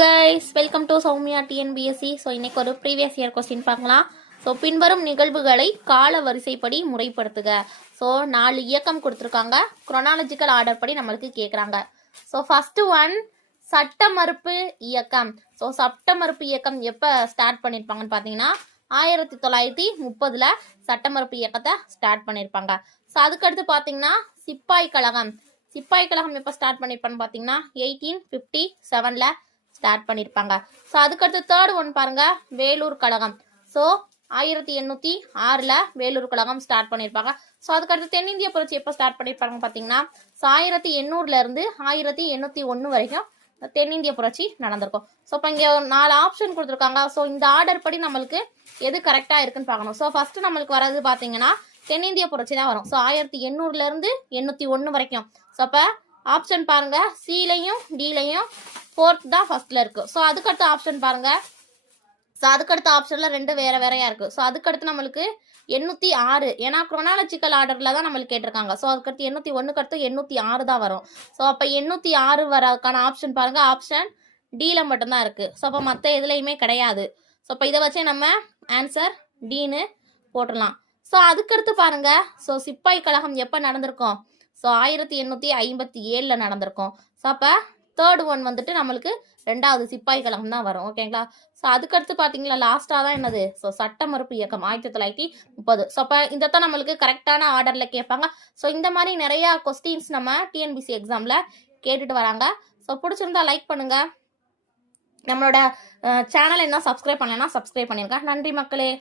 Guys welcome to Soumya TNPSC. So இன்னைக்கு ஒரு previous year question பார்க்கலாம். ஸோ பின்வரும் நிகழ்வுகளை கால வரிசைப்படி முறைப்படுத்துக. ஸோ 4 இயக்கம் கொடுத்துருக்காங்க, குரோனாலஜிக்கல் ஆர்டர் படி நம்மளுக்கு கேட்குறாங்க. ஸோ ஃபர்ஸ்ட் ஒன் சட்ட மறுப்பு இயக்கம். ஸோ சட்ட மறுப்பு இயக்கம் எப்போ ஸ்டார்ட் பண்ணியிருப்பாங்கன்னு பார்த்தீங்கன்னா 1930 சட்ட மறுப்பு இயக்கத்தை ஸ்டார்ட் பண்ணியிருப்பாங்க. ஸோ அதுக்கடுத்து பார்த்தீங்கன்னா சிப்பாய் கழகம். சிப்பாய் கழகம் எப்போ ஸ்டார்ட் பண்ணியிருப்பான்னு பார்த்தீங்கன்னா 1857 ஸ்டார்ட் பண்ணியிருப்பாங்க. ஸோ அதுக்கடுத்து தேர்ட் ஒன் பாருங்க, வேலூர் கழகம். ஸோ 1806 வேலூர் கழகம் ஸ்டார்ட் பண்ணியிருப்பாங்க. ஸோ அதுக்கடுத்து தென்னிந்திய புரட்சி எப்போ ஸ்டார்ட் பண்ணியிருப்பாங்க பார்த்தீங்கன்னா 1800 1801 வரைக்கும் தென்னிந்திய புரட்சி நடந்திருக்கும். ஸோ இப்போ இங்கே 4 ஆப்ஷன் கொடுத்துருக்காங்க. ஸோ இந்த ஆர்டர் படி நம்மளுக்கு எது கரெக்டாக இருக்குன்னு பார்க்கணும். ஸோ ஃபர்ஸ்ட் நம்மளுக்கு வர்றது பார்த்தீங்கன்னா தென்னிந்திய புரட்சி தான் வரும். ஸோ 1800 1801 வரைக்கும். ஸோ அப்போ ஆப்ஷன் பாருங்க, சிலையும் டிலையும் ஃபோர்த் தான் ஃபர்ஸ்ட்ல இருக்கு. ஸோ அதுக்கடுத்த ஆப்ஷன் பாருங்க. ஸோ அதுக்கடுத்த ஆப்ஷன்ல 2 வேற வேறையா இருக்கு. ஸோ அதுக்கடுத்து நம்மளுக்கு 806, ஏன்னா குரோனாலஜிக்கல் ஆர்டர்ல தான் நம்மளுக்கு கேட்டிருக்காங்க. ஸோ அதுக்கடுத்து 801 அடுத்து 806 தான் வரும். ஸோ அப்போ 806 வரதுக்கான ஆப்ஷன் பாருங்க, ஆப்ஷன் டில மட்டும்தான் இருக்கு. ஸோ அப்போ மற்ற எதுலையுமே கிடையாது. ஸோ இப்போ இதை வச்சே நம்ம ஆன்சர் டின்னு போட்டுடலாம். ஸோ அதுக்கடுத்து பாருங்க, ஸோ சிப்பாய் கழகம் எப்போ நடந்திருக்கும்? ஸோ 1857 நடந்திருக்கும். ஸோ அப்போ தேர்ட் ஒன் வந்துட்டு நம்மளுக்கு 2வது சிப்பாய் கழகம் தான் வரும். ஓகேங்களா? ஸோ அதுக்கடுத்து பார்த்தீங்களா லாஸ்ட்டாக தான் என்னது? ஸோ சட்ட மறுப்பு இயக்கம் 1930. ஸோ அப்போ இதைத்தான் நம்மளுக்கு கரெக்டான ஆர்டரில் கேட்பாங்க. ஸோ இந்த மாதிரி நிறையா கொஸ்டின்ஸ் நம்ம டிஎன்பிசி எக்ஸாமில் கேட்டுட்டு வராங்க. ஸோ பிடிச்சிருந்தா லைக் பண்ணுங்க. நம்மளோட சேனல் என்ன சப்ஸ்கிரைப் பண்ணலைன்னா சப்ஸ்கிரைப் பண்ணிருங்க. நன்றி மக்களே.